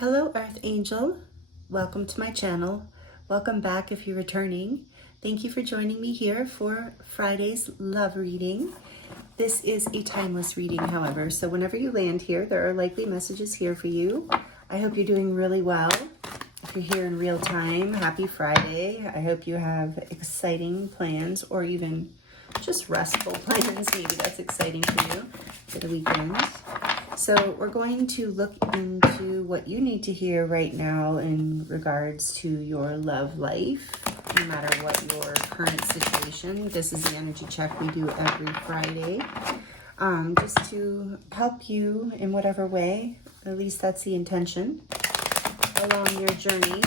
Hello, Earth Angel. Welcome to my channel. Welcome back if you're returning. Thank you for joining me here for Friday's love reading. This is a timeless reading, however, so whenever you land here, there are likely messages here for you. I hope you're doing really well. If you're here in real time, happy Friday. I hope you have exciting plans or even just restful plans. Maybe that's exciting for you for the weekend. So we're going to look into what you need to hear right now in regards to your love life, no matter what your current situation. This is the energy check we do every Friday, just to help you in whatever way, at least that's the intention, along your journey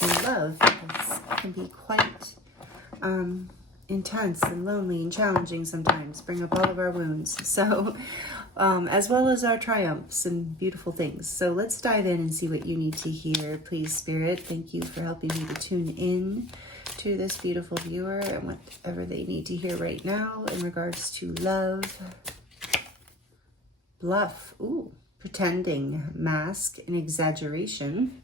in love. It can be quite intense and lonely and challenging sometimes, bring up all of our wounds. So as well as our triumphs and beautiful things. So let's dive in and see what you need to hear. Please, Spirit, thank you for helping me to tune in to this beautiful viewer and whatever they need to hear right now in regards to love. Bluff, ooh, pretending, mask, and exaggeration.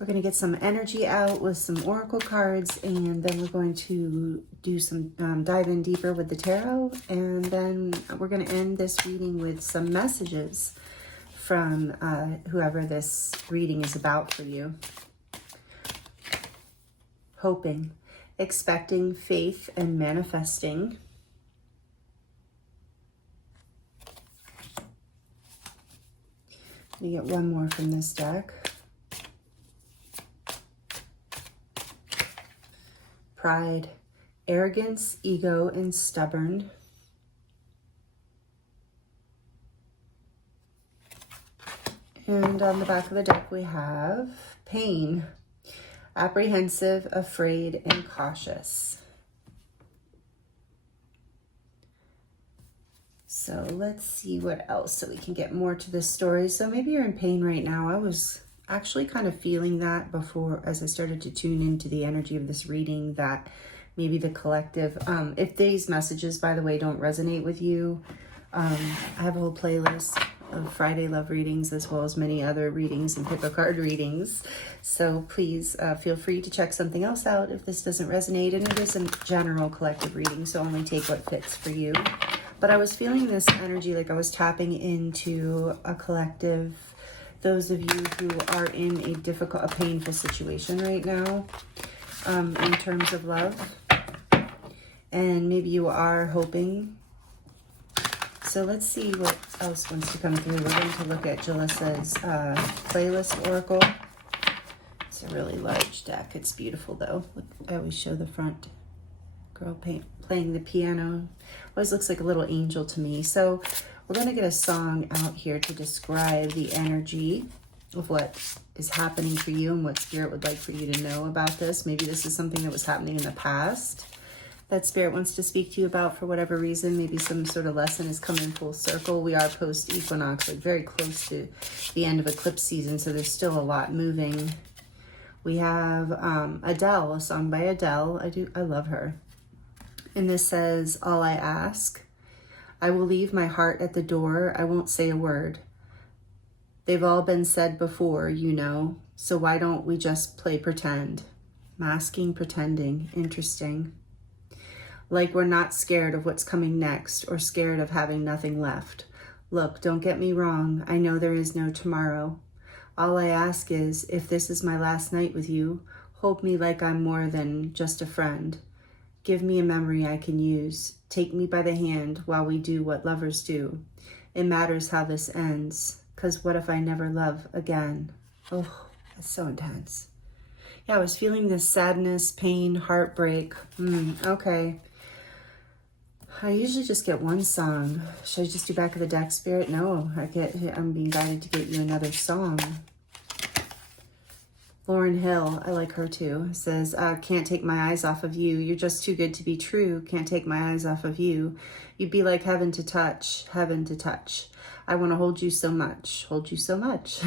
We're going to get some energy out with some oracle cards, and then we're going to do some dive in deeper with the tarot, and then we're going to end this reading with some messages from whoever this reading is about for you. Hoping, expecting, faith, and manifesting. Let me get one more from this deck. Pride, arrogance, ego, and stubborn. And on the back of the deck we have pain, apprehensive, afraid, and cautious. So let's see what else so we can get more to this story. So maybe you're in pain right now. I was actually kind of feeling that before, as I started to tune into the energy of this reading, that maybe the collective, if these messages, by the way, don't resonate with you, I have a whole playlist of Friday love readings as well as many other readings and pick a card readings. So please feel free to check something else out if this doesn't resonate. And it is a general collective reading, so only take what fits for you. But I was feeling this energy like I was tapping into a collective. Those of you who are in a painful situation right now, in terms of love, and maybe you are hoping. So let's see what else wants to come through. We're going to look at Jalissa's playlist oracle. It's a really large deck. It's beautiful though. I always show the front. Girl playing the piano. Always looks like a little angel to me. So we're going to get a song out here to describe the energy of what is happening for you and what Spirit would like for you to know about this. Maybe this is something that was happening in the past that Spirit wants to speak to you about for whatever reason. Maybe some sort of lesson is coming full circle. We are post-equinox, like very close to the end of eclipse season, so there's still a lot moving. We have Adele, a song by Adele. I love her. And this says, all I ask, I will leave my heart at the door. I won't say a word. They've all been said before, you know, so why don't we just play pretend? Masking, pretending, interesting. Like we're not scared of what's coming next or scared of having nothing left. Look, don't get me wrong. I know there is no tomorrow. All I ask is, if this is my last night with you, hold me like I'm more than just a friend. Give me a memory I can use. Take me by the hand while we do what lovers do. It matters how this ends, 'cause what if I never love again? Oh, that's so intense. Yeah, I was feeling this sadness, pain, heartbreak. Okay. I usually just get one song. Should I just do back of the deck, Spirit? No, I'm being guided to get you another song. Lauryn Hill, I like her too, says, can't take my eyes off of you. You're just too good to be true. Can't take my eyes off of you. You'd be like heaven to touch, heaven to touch. I want to hold you so much, hold you so much.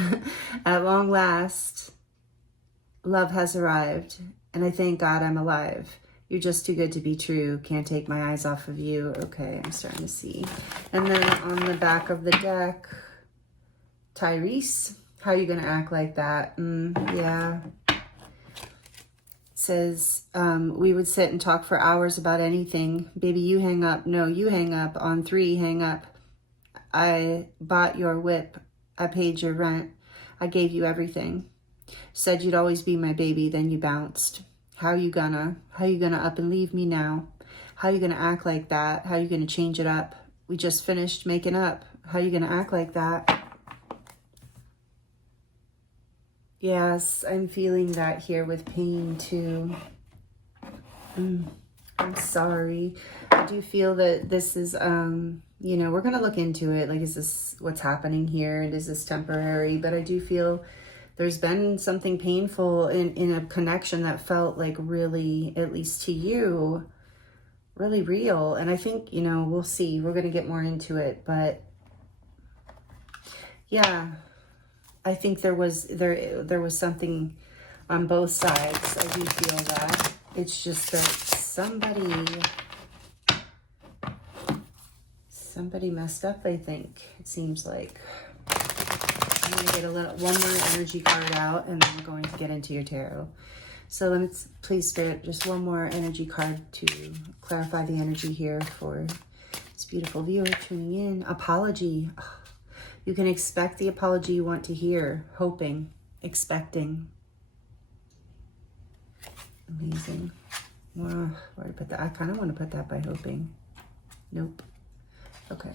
At long last, love has arrived, and I thank God I'm alive. You're just too good to be true. Can't take my eyes off of you. Okay, I'm starting to see. And then on the back of the deck, Tyrese, how are you going to act like that? Yeah. It says, we would sit and talk for hours about anything. Baby, you hang up. No, you hang up. On 3, hang up. I bought your whip. I paid your rent. I gave you everything. Said you'd always be my baby. Then you bounced. How you gonna up and leave me now? How you gonna act like that? How you gonna change it up? We just finished making up. How you gonna act like that? Yes, I'm feeling that here with pain too. I'm sorry. I do feel that this is, you know, we're going to look into it. Like, is this what's happening here? And is this temporary? But I do feel there's been something painful in a connection that felt like really, at least to you, really real. And I think, you know, we'll see. We're going to get more into it. But yeah, I think there was something on both sides. I do feel that. It's just that somebody messed up, I think. It seems like. I'm going to get one more energy card out, and then we're going to get into your tarot. So let's, please, Spirit, just one more energy card to clarify the energy here for this beautiful viewer tuning in. Apology. Oh, you can expect the apology you want to hear. Hoping. Expecting. Amazing. Wow, where to put that? I kind of want to put that by hoping. Nope. Okay.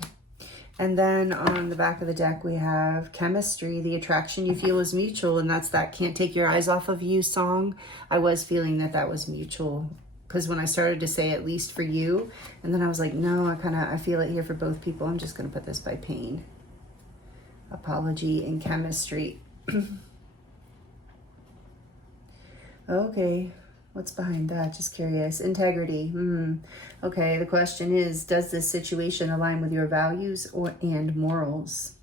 And then on the back of the deck, we have chemistry. The attraction you feel is mutual, and that's that Can't Take Your Eyes Off of You song. I was feeling that was mutual, because when I started to say at least for you, and then I was like, no, I feel it here for both people. I'm just going to put this by pain. Apology and chemistry. Okay. What's behind that? Just curious. Integrity. Okay, the question is, does this situation align with your values and morals?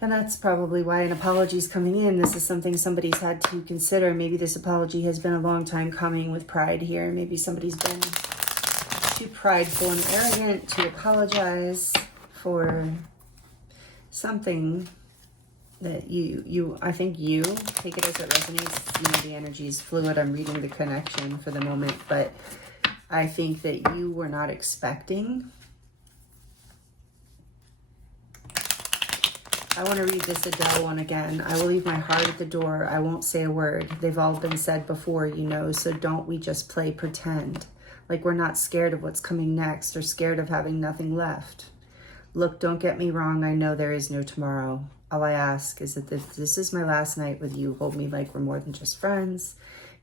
And that's probably why an apology is coming in. This is something somebody's had to consider. Maybe this apology has been a long time coming with pride here. Maybe somebody's been too prideful and arrogant to apologize for something that I think you take it as it resonates. You know, the energy is fluid. I'm reading the connection for the moment, but I think that you were not expecting. I want to read this Adele one again. I will leave my heart at the door. I won't say a word. They've all been said before, you know, so don't we just play pretend like we're not scared of what's coming next or scared of having nothing left. Look, don't get me wrong. I know there is no tomorrow. All I ask is that if this is my last night with you, hold me like we're more than just friends.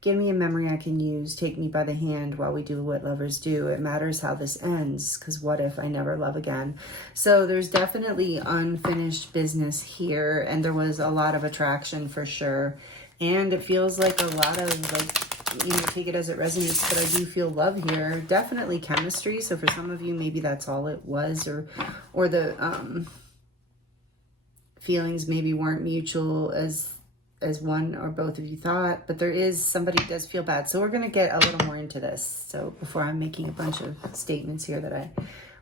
Give me a memory I can use. Take me by the hand while we do what lovers do. It matters how this ends, because what if I never love again? So there's definitely unfinished business here, and there was a lot of attraction for sure. And it feels like a lot of, like, you know, take it as it resonates, but I do feel love here. Definitely chemistry. So for some of you, maybe that's all it was, or the feelings maybe weren't mutual as one or both of you thought, but there is somebody who does feel bad. So we're going to get a little more into this. So before I'm making a bunch of statements here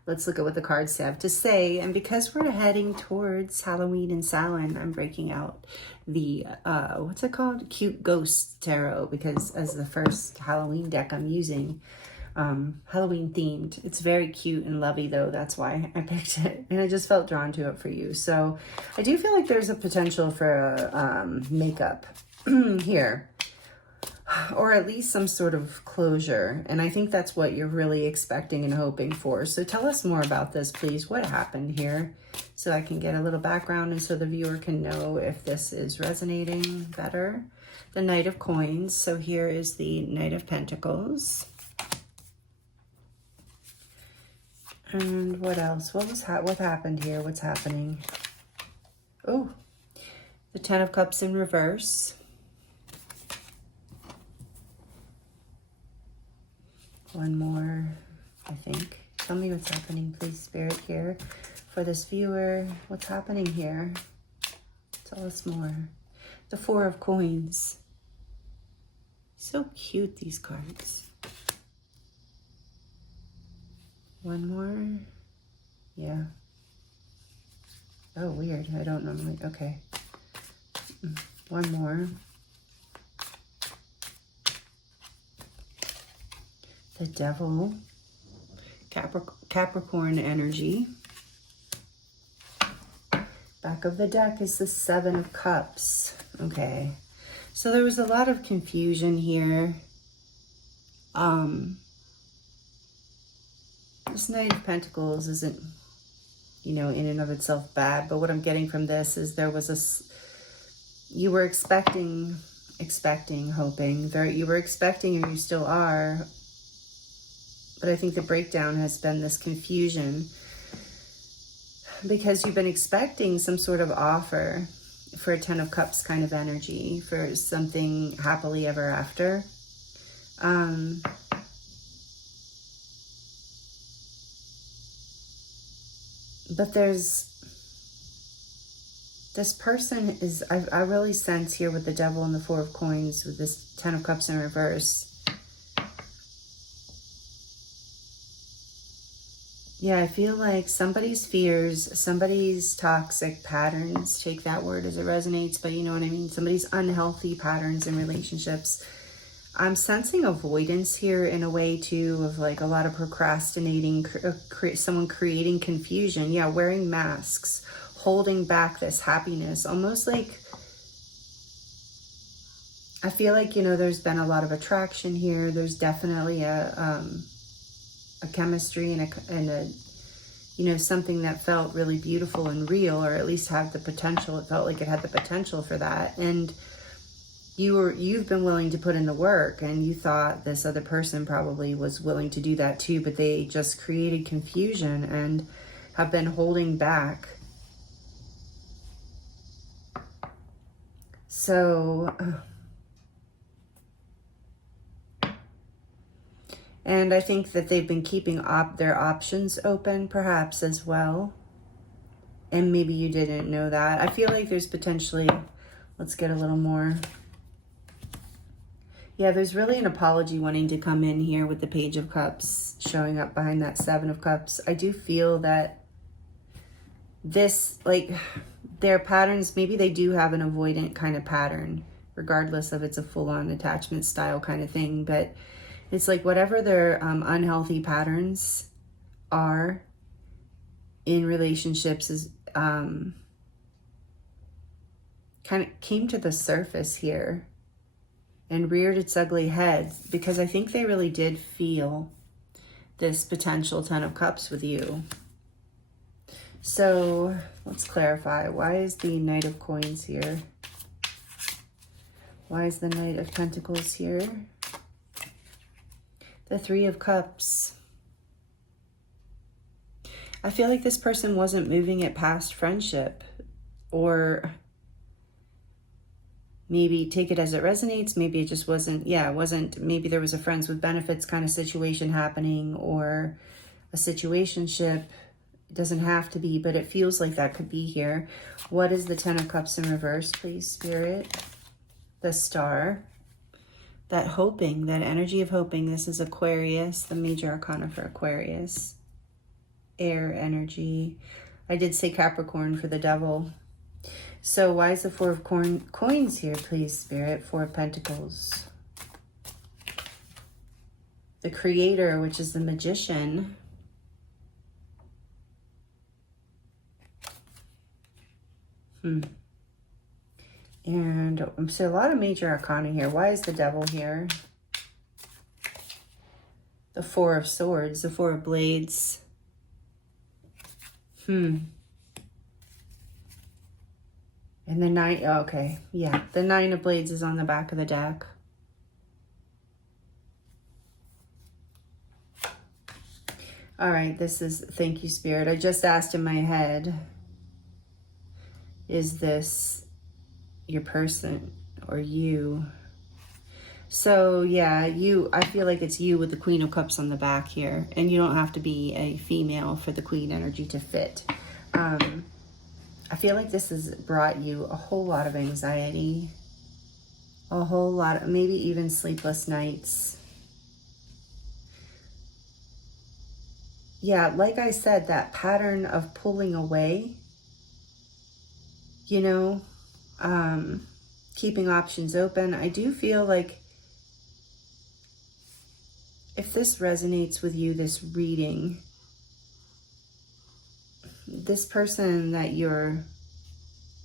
let's look at what the cards have to say. And because we're heading towards Halloween and Samhain, I'm breaking out the, what's it called? Cute Ghost Tarot, because as the first Halloween deck I'm using, Halloween themed. It's very cute and lovey though. That's why I picked it. And I just felt drawn to it for you. So I do feel like there's a potential for a makeup here. Or at least some sort of closure. And I think that's what you're really expecting and hoping for. So tell us more about this, please. What happened here? So I can get a little background and so the viewer can know if this is resonating better. The Knight of Coins. So here is the Knight of Pentacles. And what else? What happened here? What's happening? Oh, the Ten of Cups in reverse. One more, I think. Tell me what's happening, please, Spirit, here for this viewer. What's happening here? Tell us more. The Four of Coins. So cute, these cards. One more. Yeah. Oh, weird. I don't normally. Okay. One more. The Devil. Capricorn energy. Back of the deck is the Seven of Cups. Okay. So there was a lot of confusion here. This Knight of Pentacles isn't, you know, in and of itself bad, but what I'm getting from this is there was you were expecting, hoping, you were expecting, or you still are, but I think the breakdown has been this confusion because you've been expecting some sort of offer for a Ten of Cups kind of energy, for something happily ever after. But there's this person is, I really sense here with the Devil and the Four of Coins, with this Ten of Cups in reverse. Yeah, I feel like somebody's fears, somebody's toxic patterns, take that word as it resonates, but you know what I mean? Somebody's unhealthy patterns in relationships. I'm sensing avoidance here in a way too, of like a lot of procrastinating, someone creating confusion. Yeah, wearing masks, holding back this happiness, almost like, I feel like, you know, there's been a lot of attraction here. There's definitely a chemistry and a, you know, something that felt really beautiful and real, or at least had the potential. It felt like it had the potential for that. And you've been willing to put in the work, and you thought this other person probably was willing to do that too, but they just created confusion and have been holding back. So, and I think that they've been keeping their options open perhaps as well. And maybe you didn't know that. I feel like there's potentially, let's get a little more. Yeah, there's really an apology wanting to come in here with the Page of Cups showing up behind that Seven of Cups. I do feel that this, like, their patterns, maybe they do have an avoidant kind of pattern, regardless of it's a full-on attachment style kind of thing. But it's like whatever their unhealthy patterns are in relationships is kind of came to the surface here and reared its ugly head, because I think they really did feel this potential Ten of Cups with you. So let's clarify. Why is the Knight of Coins here? Why is the Knight of Pentacles here? The Three of Cups. I feel like this person wasn't moving it past friendship, or maybe take it as it resonates. Maybe it just wasn't, yeah, it wasn't, maybe there was a friends with benefits kind of situation happening, or a situationship. It doesn't have to be, but it feels like that could be here. What is the Ten of Cups in reverse, please, Spirit? The Star. That hoping, that energy of hoping. This is Aquarius, the major arcana for Aquarius. Air energy. I did say Capricorn for the Devil. So why is the Four of Coins here, please, Spirit? Four of Pentacles. The Creator, which is the Magician. And so a lot of major arcana here. Why is the Devil here? The Four of Swords, the Four of Blades. And the Nine, oh, okay, yeah. The Nine of Blades is on the back of the deck. All right, this is, thank you, Spirit. I just asked in my head, is this your person or you? So yeah, I feel like it's you with the Queen of Cups on the back here, and you don't have to be a female for the Queen energy to fit. I feel like this has brought you a whole lot of anxiety, a whole lot, maybe even sleepless nights. Yeah, like I said, that pattern of pulling away, you know, keeping options open. I do feel like if this resonates with you, this reading, this person that you're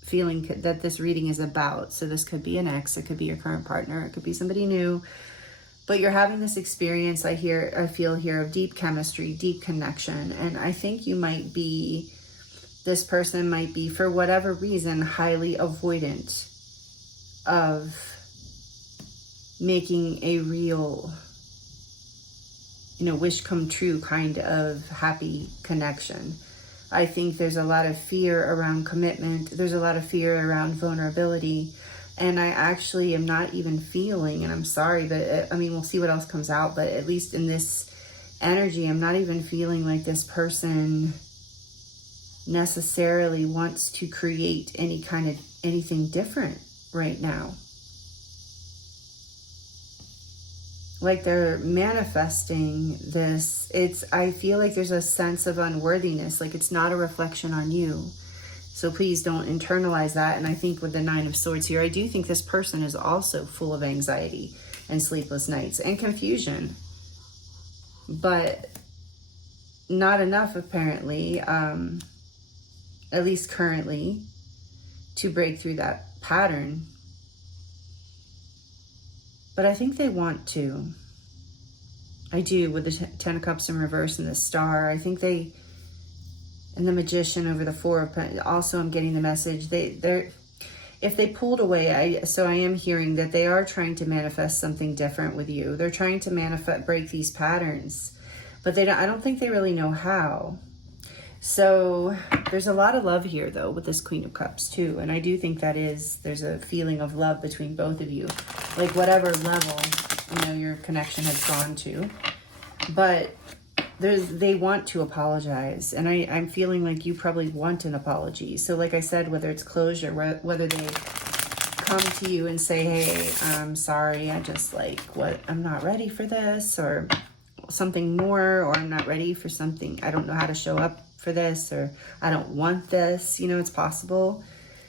feeling that this reading is about, so this could be an ex, it could be your current partner, it could be somebody new, but you're having this experience, I feel here, of deep chemistry, deep connection, and I think this person might be, for whatever reason, highly avoidant of making a real, wish come true kind of happy connection. I think there's a lot of fear around commitment. There's a lot of fear around vulnerability. And I actually am not even feeling, and I'm sorry, but we'll see what else comes out, but at least in this energy, I'm not even feeling like this person necessarily wants to create anything different right now. Like they're manifesting this. I feel like there's a sense of unworthiness, like it's not a reflection on you. So please don't internalize that. And I think with the Nine of Swords here, I do think this person is also full of anxiety and sleepless nights and confusion. But not enough, apparently, at least currently, to break through that pattern. But I think they want to. I do, with the Ten of Cups in reverse and the Star. I think they, and the Magician over the Four of Pentacles. Also, I'm getting the message. If they pulled away, I am hearing that they are trying to manifest something different with you. They're trying to break these patterns, but I don't think they really know how. So there's a lot of love here, though, with this Queen of Cups, too. And I do think there's a feeling of love between both of you. Like, whatever level, your connection has gone to. But they want to apologize. And I'm feeling like you probably want an apology. So like I said, whether it's closure, whether they come to you and say, hey, I'm sorry, I'm not ready for this, or something more, or I'm not ready for something, I don't know how to show up for this, or I don't want this, it's possible.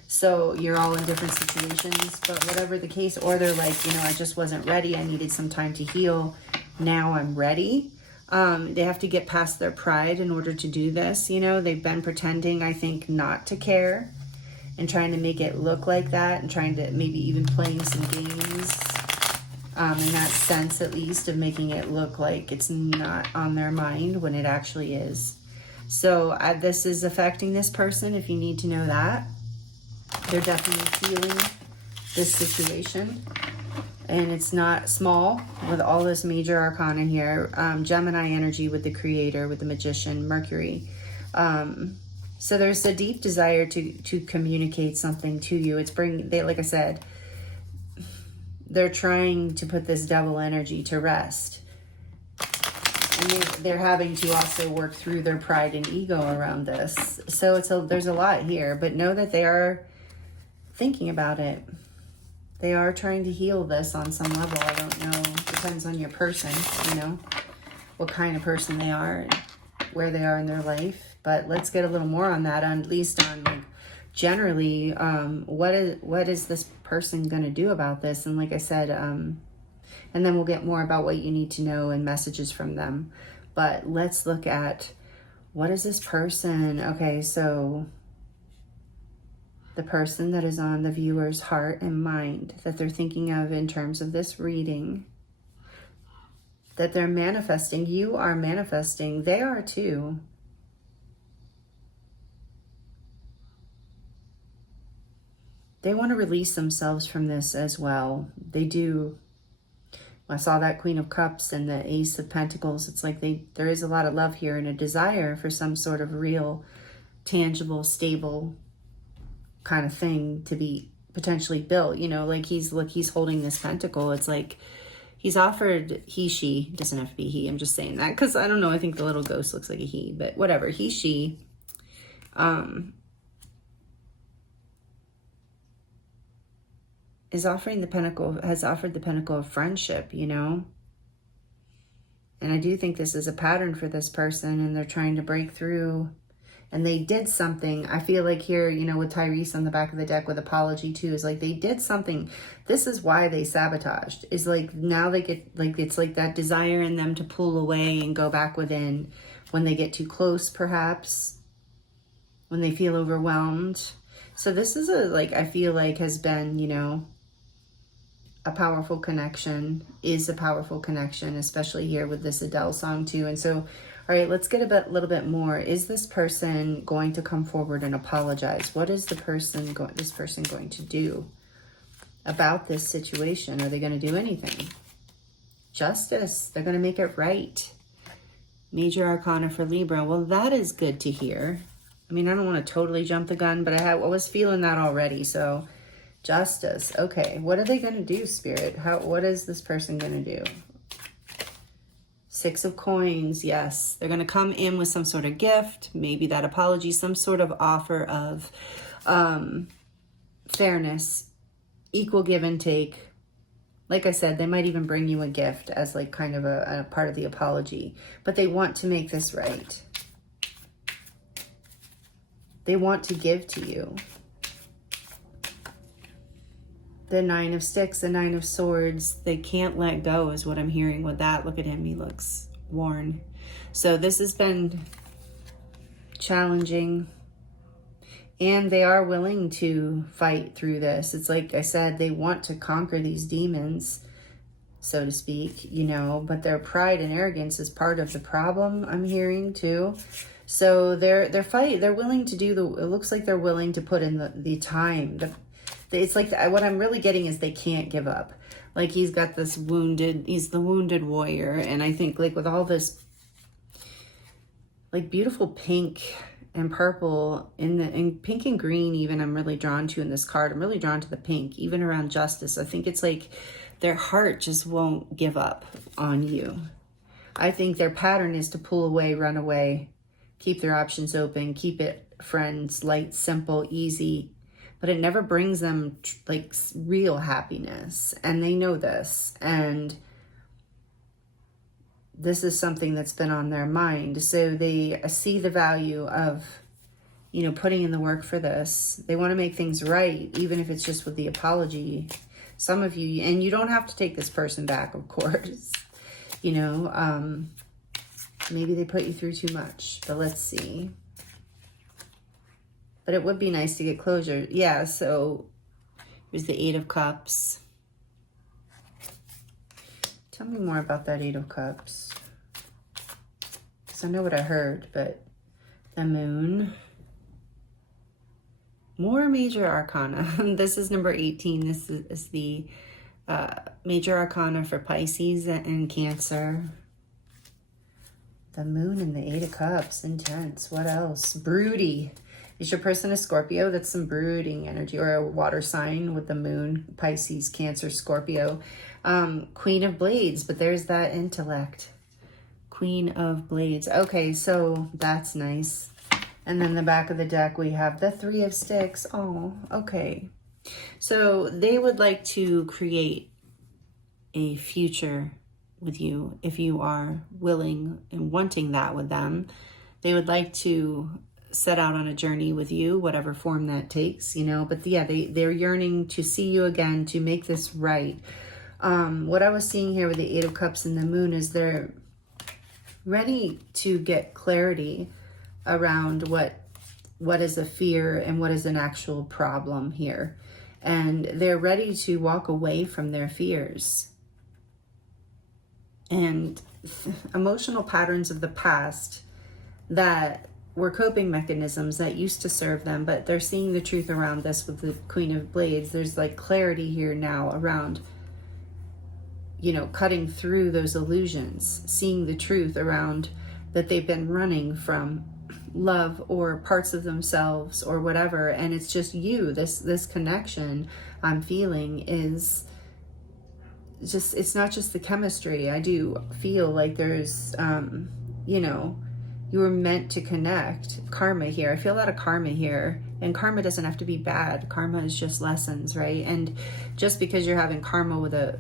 So you're all in different situations, but whatever the case, or they're like, I just wasn't ready, I needed some time to heal, now I'm ready. They have to get past their pride in order to do this. They've been pretending, I think, not to care and trying to make it look like that, and trying to maybe even playing some games, in that sense, at least, of making it look like it's not on their mind when it actually is. So this is affecting this person, if you need to know that. They're definitely feeling this situation. And it's not small with all this major arcana here. Gemini energy with the Creator, with the Magician, Mercury. So there's a deep desire to communicate something to you. Like I said, they're trying to put this double energy to rest. And they're having to also work through their pride and ego around this. So there's a lot here, but know that they are thinking about it. They are trying to heal this on some level. I don't know. Depends on your person, what kind of person they are and where they are in their life. But let's get a little more on that, at least on generally, what is this person going to do about this? And like I said, and then we'll get more about what you need to know and messages from them. But let's look at, what is this person? Okay, so the person that is on the viewer's heart and mind that they're thinking of in terms of this reading, that they're manifesting, you are manifesting, they are too. They want to release themselves from this as well. They do. I saw that Queen of Cups and the Ace of Pentacles. It's like there is a lot of love here and a desire for some sort of real, tangible, stable kind of thing to be potentially built. Like he's holding this pentacle. It's like he's offered, she, doesn't have to be he. I'm just saying that because I don't know. I think the little ghost looks like a he, but whatever. She. is offering the pentacle, has offered the pentacle of friendship, you know? And I do think this is a pattern for this person, and they're trying to break through. And they did something, I feel like here, you know, with Tyrese on the back of the deck with apology too, is like they did something. This is why they sabotaged, is like now they get, like, it's like that desire in them to pull away and go back within when they get too close, perhaps, when they feel overwhelmed. So this is a, like, I feel like has been, you know, a powerful connection, is a powerful connection, especially here with this Adele song too. And so, all right, let's get a little bit more. Is this person going to come forward and apologize? What is this person going to do about this situation? Are they going to do anything? Justice. They're going to make it right. Major Arcana for Libra. Well, that is good to hear. I mean, I don't want to totally jump the gun, but I was feeling that already. So Justice. Okay, what are they going to do, Spirit? What is this person going to do? Six of Coins, yes. They're going to come in with some sort of gift, maybe that apology, some sort of offer of fairness, equal give and take. Like I said, they might even bring you a gift as like kind of a part of the apology. But they want to make this right. They want to give to you. The Nine of Sticks, the Nine of Swords, they can't let go is what I'm hearing with that. Look at him, he looks worn. So this has been challenging, and they are willing to fight through this. It's like I said, they want to conquer these demons, so to speak, you know, but their pride and arrogance is part of the problem, I'm hearing too. So they're willing to do it looks like they're willing to put in the time, it's like, what I'm really getting is they can't give up. Like he's got this he's the wounded warrior. And I think like with all this like beautiful pink and purple and pink and green even, I'm really drawn to in this card. I'm really drawn to the pink, even around Justice. I think it's like their heart just won't give up on you. I think their pattern is to pull away, run away, keep their options open, keep it friends, light, simple, easy. But it never brings them like real happiness. And they know this. And this is something that's been on their mind. So they see the value of, you know, putting in the work for this. They want to make things right, even if it's just with the apology. Some of you, and you don't have to take this person back, of course. You know, maybe they put you through too much. But let's see. But it would be nice to get closure. Yeah, so here's the Eight of Cups. Tell me more about that Eight of Cups. Because I know what I heard, but the Moon. More Major Arcana. This is number 18. This is the Major Arcana for Pisces and Cancer. The Moon and the Eight of Cups. Intense. What else? Broody. Is your person a Scorpio? That's some brooding energy, or a water sign with the Moon, Pisces, Cancer, Scorpio. Queen of Blades, but there's that intellect. Queen of Blades. Okay, so that's nice. And then the back of the deck, we have the Three of Sticks. Oh, okay. So they would like to create a future with you if you are willing and wanting that with them. They would like to set out on a journey with you, whatever form that takes, you know. But yeah, they're yearning to see you again, to make this right. What I was seeing here with the Eight of Cups and the Moon is they're ready to get clarity around what is a fear and what is an actual problem here. And they're ready to walk away from their fears and emotional patterns of the past that were coping mechanisms that used to serve them, but they're seeing the truth around this with the Queen of Blades. There's like clarity here now around, you know, cutting through those illusions, seeing the truth around that they've been running from love or parts of themselves or whatever. And it's just you, this connection I'm feeling is just, it's not just the chemistry. I do feel like there's, you know, you were meant to connect. Karma here. I feel a lot of karma here. And karma doesn't have to be bad. Karma is just lessons, right? And just because you're having karma with a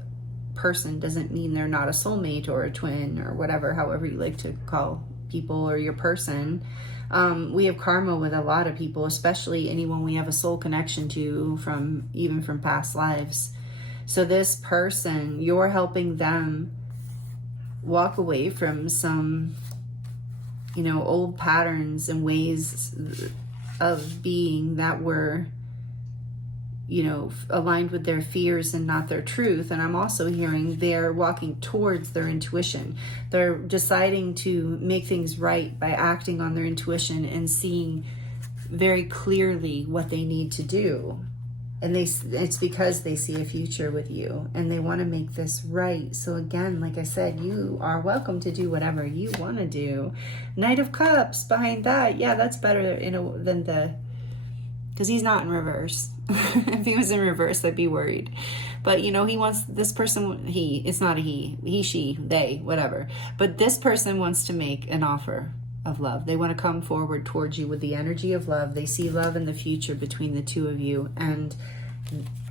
person doesn't mean they're not a soulmate or a twin or whatever, however you like to call people or your person. We have karma with a lot of people, especially anyone we have a soul connection to even from past lives. So this person, you're helping them walk away from some, old patterns and ways of being that were, aligned with their fears and not their truth. And I'm also hearing they're walking towards their intuition. They're deciding to make things right by acting on their intuition and seeing very clearly what they need to do. And it's because they see a future with you and they want to make this right. So again, like I said, you are welcome to do whatever you want to do. Knight of Cups behind that. Yeah, that's better than because he's not in reverse. If he was in reverse, I'd be worried. But, he wants this person, it's not a he, she, they, whatever. But this person wants to make an offer of love. They want to come forward towards you with the energy of love. They see love in the future between the two of you. And,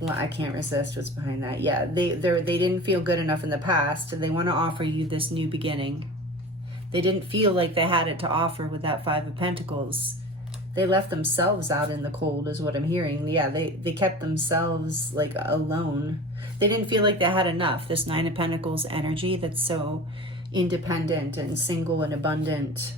well, I can't resist what's behind that. Yeah, they didn't feel good enough in the past. And they want to offer you this new beginning. They didn't feel like they had it to offer with that Five of Pentacles. They left themselves out in the cold is what I'm hearing. Yeah, they kept themselves like alone. They didn't feel like they had enough. This Nine of Pentacles energy that's so independent and single and abundant.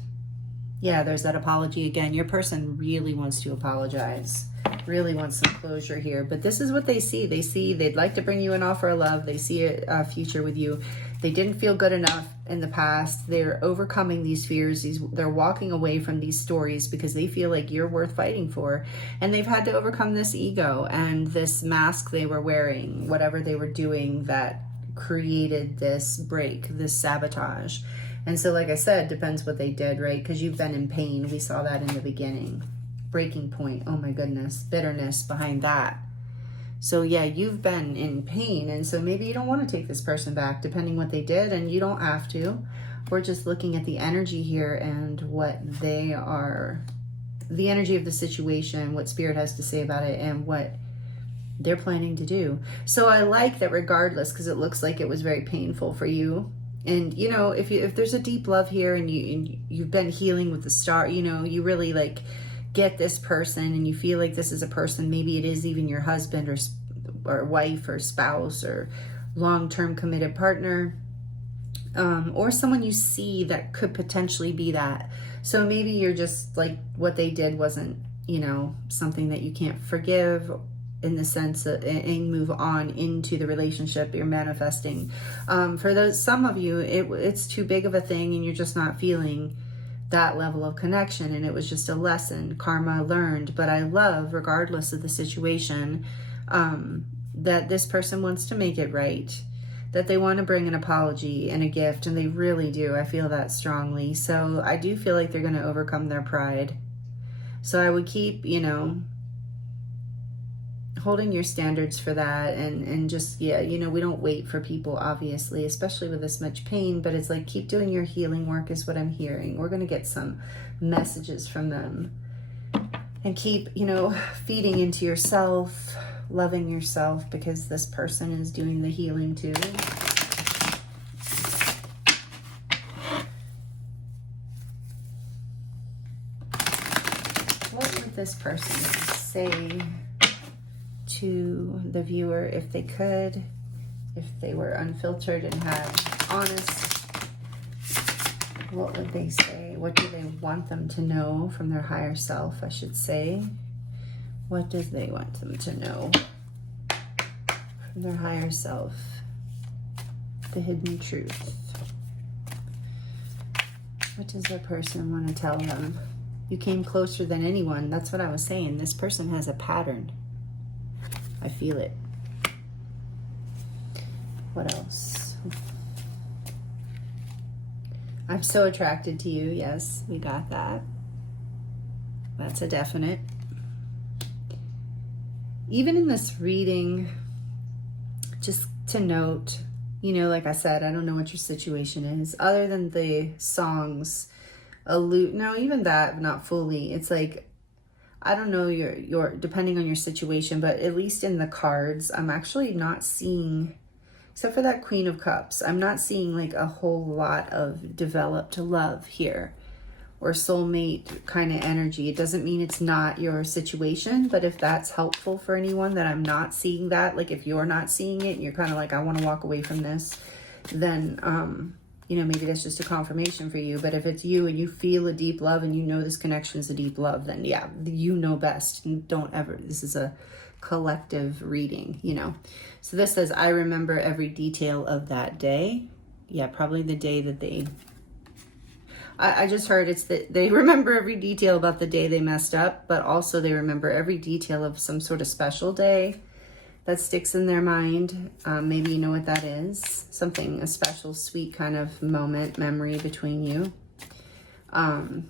Yeah, there's that apology again. Your person really wants to apologize. Really wants some closure here. But this is what they see. They see they'd like to bring you an offer of love. They see a future with you. They didn't feel good enough in the past. They're overcoming these fears. They're walking away from these stories because they feel like you're worth fighting for. And they've had to overcome this ego and this mask they were wearing, whatever they were doing that created this break, this sabotage. And so, like I said, depends what they did, right? Because you've been in pain. We saw that in the beginning. Breaking point. Oh my goodness. Bitterness behind that. So yeah, you've been in pain. And so maybe you don't want to take this person back, depending what they did. And you don't have to. We're just looking at the energy here and what they are, the energy of the situation, what Spirit has to say about it, and what they're planning to do. So I like that regardless, because it looks like it was very painful for you. And, if there's a deep love here and you've been healing with the star, you really like get this person and you feel like this is a person, maybe it is even your husband or wife or spouse or long-term committed partner, or someone you see that could potentially be that. So maybe you're just like, what they did wasn't, something that you can't forgive in the sense of, and move on into the relationship you're manifesting. For some of you, it's too big of a thing and you're just not feeling that level of connection, and it was just a lesson, karma learned. But I love, regardless of the situation, that this person wants to make it right, that they want to bring an apology and a gift, and they really do. I feel that strongly. So I do feel like they're going to overcome their pride. So I would keep, holding your standards for that, and just, we don't wait for people, obviously, especially with this much pain, but it's like, keep doing your healing work is what I'm hearing. We're going to get some messages from them, and keep, feeding into yourself, loving yourself, because this person is doing the healing too. What would this person say to the viewer if they could, if they were unfiltered and had honest, what would they say? What do they want them to know from their higher self, I should say? What do they want them to know from their higher self? The hidden truth. What does their person want to tell them? You came closer than anyone. That's what I was saying. This person has a pattern. I feel it. What else? I'm so attracted to you. Yes, we got that. That's a definite. Even in this reading, just to note, like I said, I don't know what your situation is. Other than the songs, no, even that, not fully. It's like, I don't know your depending on your situation, but at least in the cards, I'm actually not seeing, except for that Queen of Cups, I'm not seeing like a whole lot of developed love here or soulmate kind of energy. It doesn't mean it's not your situation, but if that's helpful for anyone, that I'm not seeing that, like if you're not seeing it and you're kind of like, I want to walk away from this, then, you know, maybe that's just a confirmation for you. But if it's you and you feel a deep love and you know this connection is a deep love, then yeah, you know best. And don't ever, this is a collective reading, you know. So this says, I remember every detail of that day. Yeah, probably the day that I just heard it's that they remember every detail about the day they messed up, but also they remember every detail of some sort of special day that sticks in their mind. Maybe you know what that is. Something, a special, sweet kind of moment, memory between you.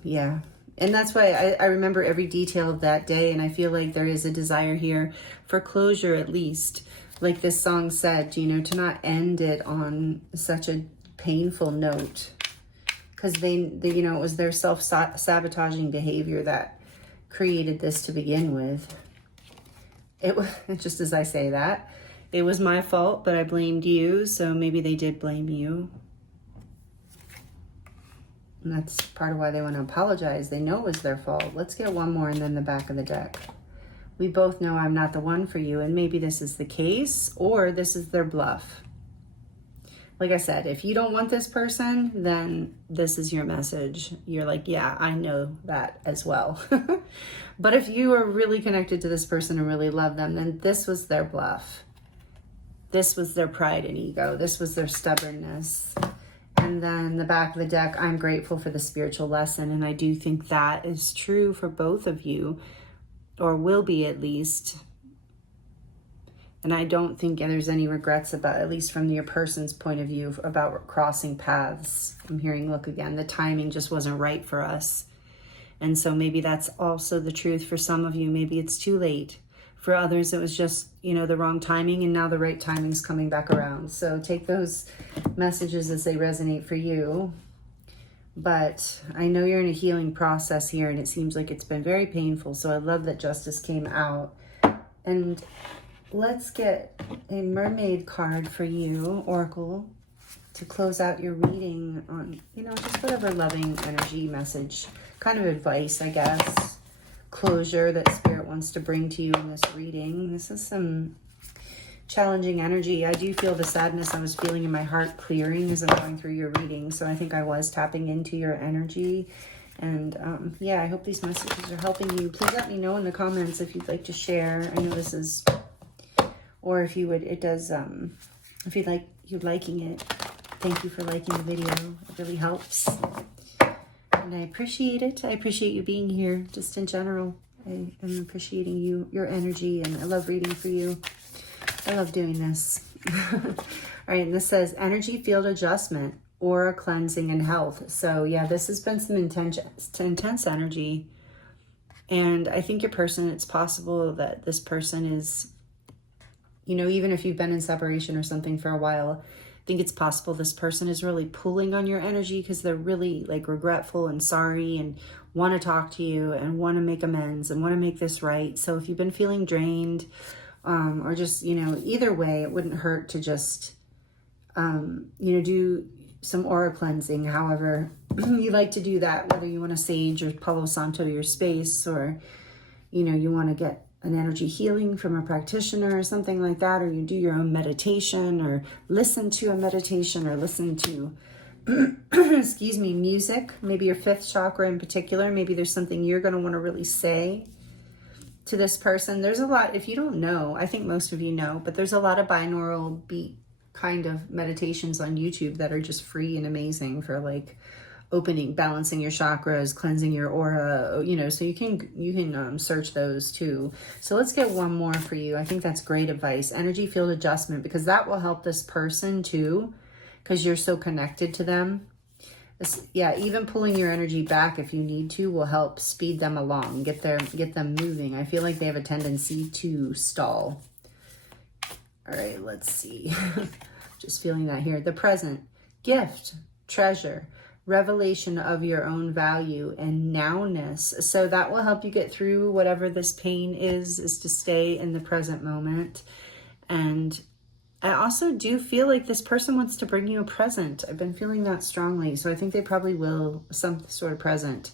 Yeah. And that's why I remember every detail of that day. And I feel like there is a desire here for closure, at least. Like this song said, you know, to not end it on such a painful note. Because they, you know, it was their self-sabotaging behavior that created this to begin with. It was, just as I say that, it was my fault, but I blamed you, so maybe they did blame you. And that's part of why they want to apologize. They know it was their fault. Let's get one more and then the back of the deck. We both know I'm not the one for you, and maybe this is the case, or this is their bluff. Like I said, if you don't want this person, then this is your message. You're like, yeah, I know that as well. But if you are really connected to this person and really love them, then this was their bluff. This was their pride and ego. This was their stubbornness. And then the back of the deck, I'm grateful for the spiritual lesson. And I do think that is true for both of you, or will be at least. And I don't think there's any regrets about, at least from your person's point of view, about crossing paths. I'm hearing, look again, the timing just wasn't right for us. And so maybe that's also the truth for some of you. Maybe it's too late. For others, it was just, you know, the wrong timing, and now the right timing's coming back around. So take those messages as they resonate for you. But I know you're in a healing process here, and it seems like it's been very painful. So I love that justice came out. And let's get a mermaid card for you, Oracle, to close out your reading on, you know, just whatever loving energy message, kind of advice, I guess, closure that Spirit wants to bring to you in this reading. This is some challenging energy. I do feel the sadness I was feeling in my heart clearing as I'm going through your reading. So I think I was tapping into your energy. And yeah, I hope these messages are helping you. Please let me know in the comments if you'd like to share. I know this is, or if you would, it does, if you'd like, you're liking it. Thank you for liking the video. It really helps. And I appreciate it. I appreciate you being here, just in general. I am appreciating you, your energy, and I love reading for you. I love doing this. All right, and this says energy field adjustment, aura cleansing, and health. So yeah, this has been some intense energy. And I think your person, it's possible that this person is, you know, even if you've been in separation or something for a while, I think it's possible this person is really pulling on your energy because they're really like regretful and sorry and want to talk to you and want to make amends and want to make this right. So if you've been feeling drained, or just, you know, either way, it wouldn't hurt to just, you know, do some aura cleansing, however you like to do that, whether you want to sage or Palo Santo your space, or, you know, you want to get an energy healing from a practitioner or something like that, or you do your own meditation or listen to a meditation or listen to, excuse me, music, maybe your fifth chakra in particular. Maybe there's something you're going to want to really say to this person. There's a lot, if you don't know, I think most of you know, but there's a lot of binaural beat kind of meditations on YouTube that are just free and amazing for like opening, balancing your chakras, cleansing your aura, you know, so you can search those too. So let's get one more for you. I think that's great advice. Energy field adjustment, because that will help this person too, because you're so connected to them. Yeah, even pulling your energy back if you need to will help speed them along, get them moving. I feel like they have a tendency to stall. All right, let's see. Just feeling that here. The present, gift, treasure, revelation of your own value and nowness. So that will help you get through whatever this pain is to stay in the present moment. And I also do feel like this person wants to bring you a present. I've been feeling that strongly. So I think they probably will, some sort of present.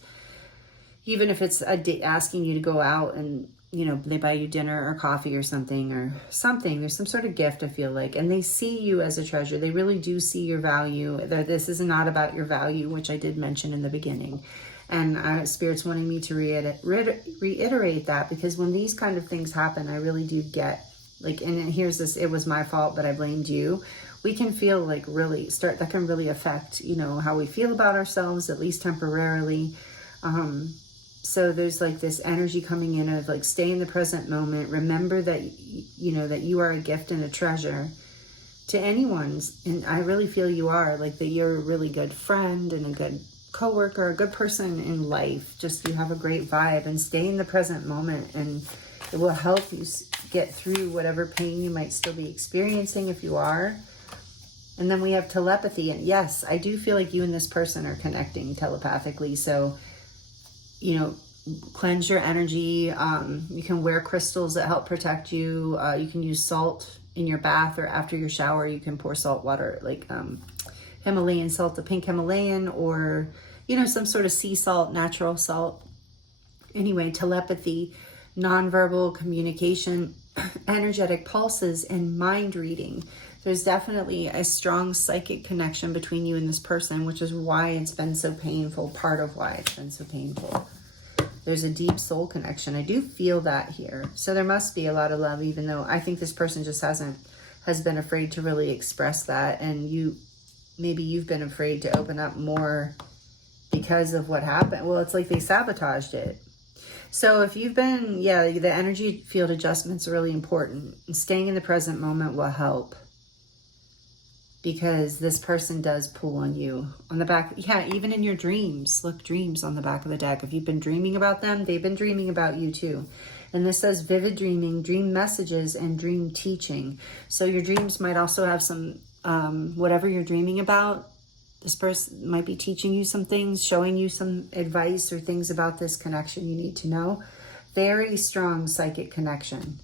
Even if it's asking you to go out and, you know, they buy you dinner or coffee or something. There's some sort of gift, I feel like. And they see you as a treasure. They really do see your value. That this is not about your value, which I did mention in the beginning. And Spirit's wanting me to reiterate that, because when these kind of things happen, I really do get, like, and here's this, it was my fault, but I blamed you. We can feel like that can really affect, you know, how we feel about ourselves, at least temporarily. So there's like this energy coming in of like, stay in the present moment. Remember that, you know, that you are a gift and a treasure to anyone's. And I really feel you are, like, that you're a really good friend and a good coworker, a good person in life. Just, you have a great vibe, and stay in the present moment, and it will help you get through whatever pain you might still be experiencing if you are. And then we have telepathy. And yes, I do feel like you and this person are connecting telepathically. So, you know, cleanse your energy. You can wear crystals that help protect you. You can use salt in your bath, or after your shower, you can pour salt water, like Himalayan salt, the pink Himalayan, or, you know, some sort of sea salt, natural salt. Anyway, telepathy, nonverbal communication, energetic pulses, and mind reading. There's definitely a strong psychic connection between you and this person, which is why it's been so painful, part of why it's been so painful. There's a deep soul connection. I do feel that here. So there must be a lot of love, even though I think this person just has been afraid to really express that. And maybe you've been afraid to open up more because of what happened. Well, it's like they sabotaged it. So if you've been, the energy field adjustments are really important. And staying in the present moment will help, because this person does pull on you on the back. Yeah, even in your dreams. Look, dreams on the back of the deck. If you've been dreaming about them, they've been dreaming about you too. And this says vivid dreaming, dream messages, and dream teaching. So your dreams might also have some, whatever you're dreaming about, this person might be teaching you some things, showing you some advice or things about this connection you need to know. Very strong psychic connection.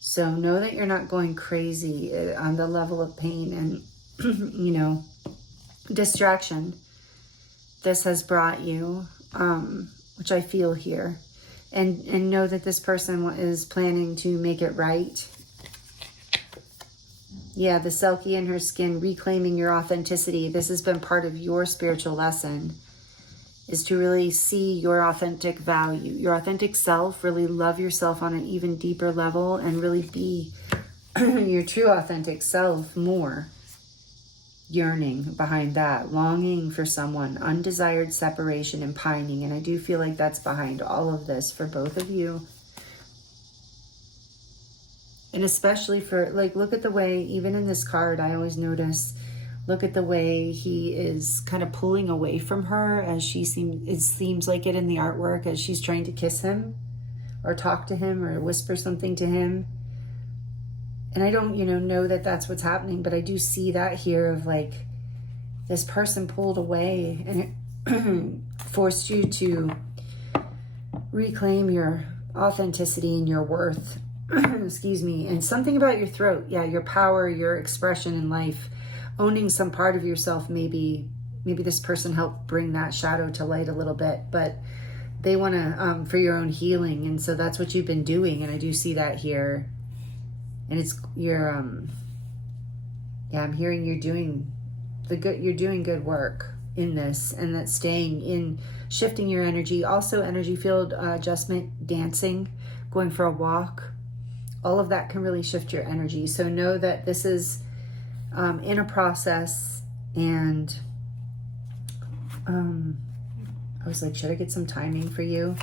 So know that you're not going crazy on the level of pain and, you know, distraction this has brought you, which I feel here. And know that this person is planning to make it right. Yeah, the Selkie in her skin, reclaiming your authenticity. This has been part of your spiritual lesson, is to really see your authentic value, your authentic self, really love yourself on an even deeper level, and really be your true authentic self more. Yearning behind that, longing for someone, undesired separation, and pining. And I do feel like that's behind all of this for both of you. And especially for, like, look at the way, even in this card, I always notice, look at the way he is kind of pulling away from her, as it seems like it in the artwork, as she's trying to kiss him or talk to him or whisper something to him. And I don't, know that that's what's happening, but I do see that here of, like, this person pulled away, and it forced you to reclaim your authenticity and your worth. Excuse me. And something about your throat. Yeah, your power, your expression in life, owning some part of yourself. Maybe this person helped bring that shadow to light a little bit, but they want to, for your own healing. And so that's what you've been doing. And I do see that here. And it's I'm hearing you're doing good work in this, and that's staying in, shifting your energy. Also energy field adjustment, dancing, going for a walk. All of that can really shift your energy. So know that this is in a process. And I was like, should I get some timing for you?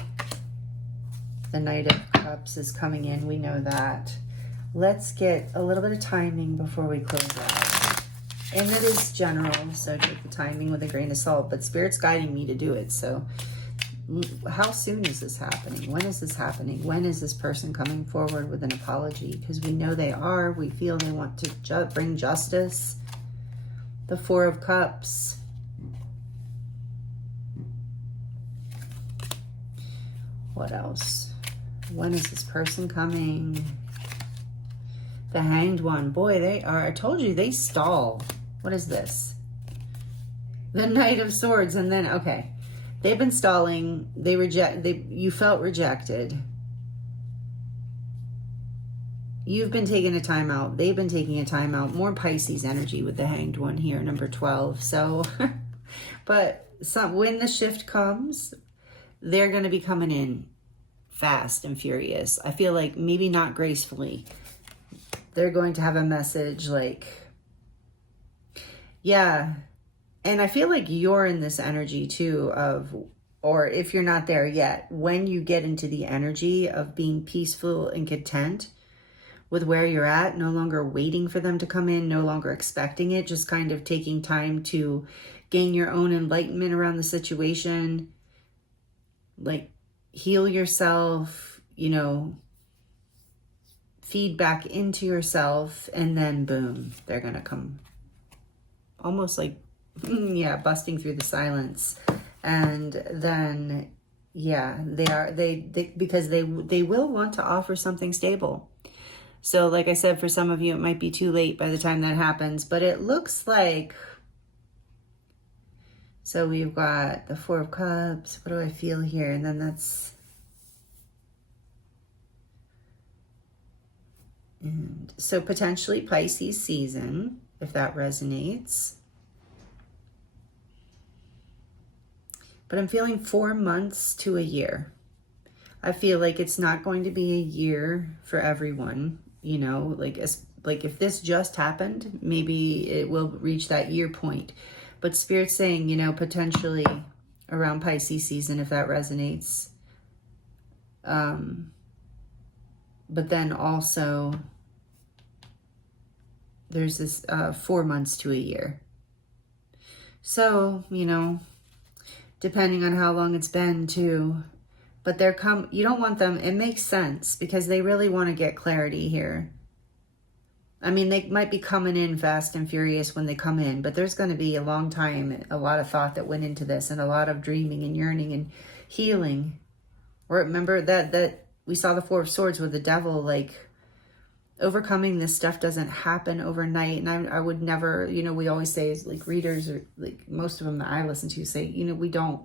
The Knight of Cups is coming in. We know that. Let's get a little bit of timing before we close out. And it is general, so take the timing with a grain of salt. But Spirit's guiding me to do it. So how soon is this happening? When is this happening? When is this person coming forward with an apology? Because we know they are. We feel they want to bring justice. The Four of Cups. What else? When is this person coming? The Hanged One. Boy, they are, I told you, they stall. What is this? The Knight of Swords. And then, okay. They've been stalling. You felt rejected. You've been taking a time out. They've been taking a time out. More Pisces energy with the Hanged One here, number 12. So, but when the shift comes, they're going to be coming in fast and furious. I feel like maybe not gracefully. They're going to have a message like, yeah. And I feel like you're in this energy too of, or if you're not there yet, when you get into the energy of being peaceful and content with where you're at, no longer waiting for them to come in, no longer expecting it, just kind of taking time to gain your own enlightenment around the situation, like heal yourself, you know, feed back into yourself, and then boom, they're gonna come almost like, yeah, busting through the silence. And then, yeah, because they will want to offer something stable. So like I said, for some of you, it might be too late by the time that happens, but it looks like, so we've got the Four of Cups. What do I feel here? And then that's, and so potentially Pisces season, if that resonates. But I'm feeling 4 months to a year. I feel like it's not going to be a year for everyone. You know, like if this just happened, maybe it will reach that year point. But Spirit's saying, you know, potentially around Pisces season, if that resonates. But then also there's this 4 months to a year. So, you know, depending on how long it's been too. But you don't want them, it makes sense because they really want to get clarity here. I mean, they might be coming in fast and furious when they come in, but there's going to be a long time, a lot of thought that went into this, and a lot of dreaming and yearning and healing. Remember that we saw the Four of Swords with the Devil, like overcoming this stuff doesn't happen overnight. And I would never, you know, we always say, like readers, or like most of them that I listen to say, you know, we don't.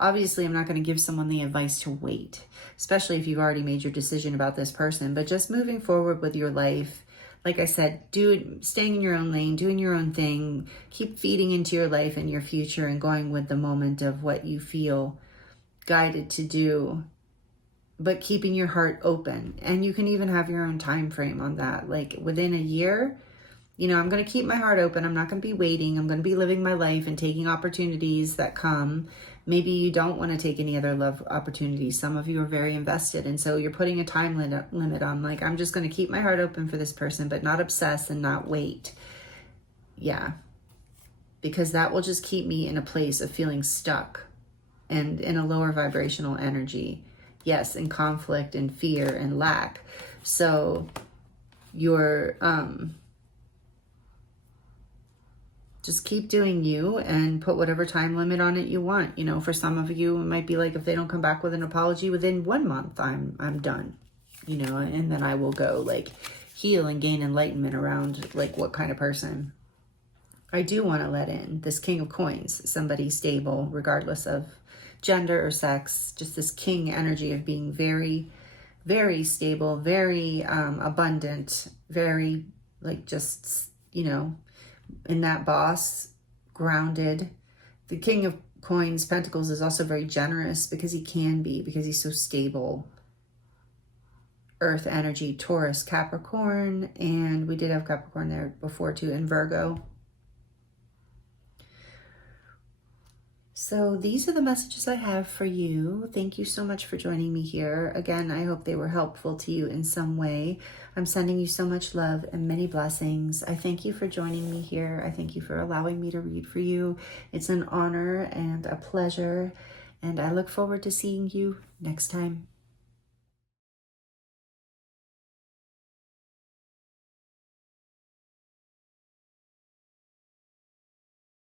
Obviously, I'm not going to give someone the advice to wait, especially if you've already made your decision about this person. But just moving forward with your life, like I said, staying in your own lane, doing your own thing, keep feeding into your life and your future and going with the moment of what you feel guided to do, but keeping your heart open. And you can even have your own time frame on that. Like within a year, you know, I'm going to keep my heart open. I'm not going to be waiting. I'm going to be living my life and taking opportunities that come. Maybe you don't want to take any other love opportunities. Some of you are very invested. And so you're putting a time limit on, like, I'm just going to keep my heart open for this person, but not obsess and not wait. Yeah. Because that will just keep me in a place of feeling stuck and in a lower vibrational energy. Yes, in conflict and fear and lack. So you're, just keep doing you and put whatever time limit on it you want. You know, for some of you, it might be like if they don't come back with an apology within 1 month, I'm done, you know, and then I will go like heal and gain enlightenment around like what kind of person. I do want to let in this King of Coins, somebody stable, regardless of gender or sex, just this king energy of being very, very stable, very abundant, very like just, you know, in that boss, grounded. The King of Coins, Pentacles is also very generous because he can be, because he's so stable. Earth energy, Taurus, Capricorn, and we did have Capricorn there before too, and Virgo. So these are the messages I have for you. Thank you so much for joining me here. Again, I hope they were helpful to you in some way. I'm sending you so much love and many blessings. I thank you for joining me here. I thank you for allowing me to read for you. It's an honor and a pleasure, and I look forward to seeing you next time.